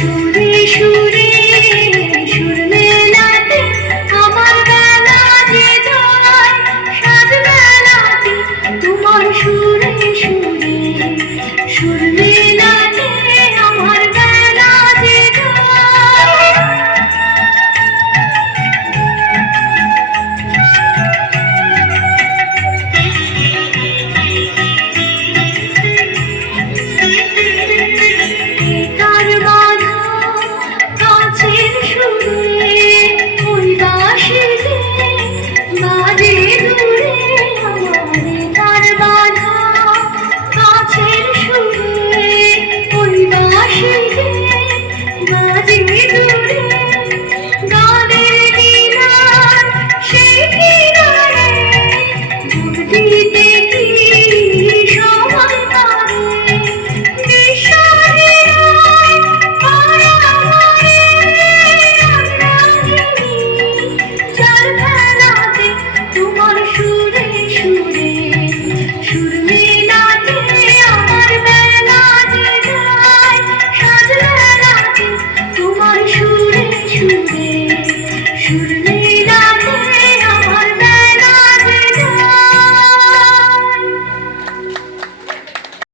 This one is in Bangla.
সুরে সুরে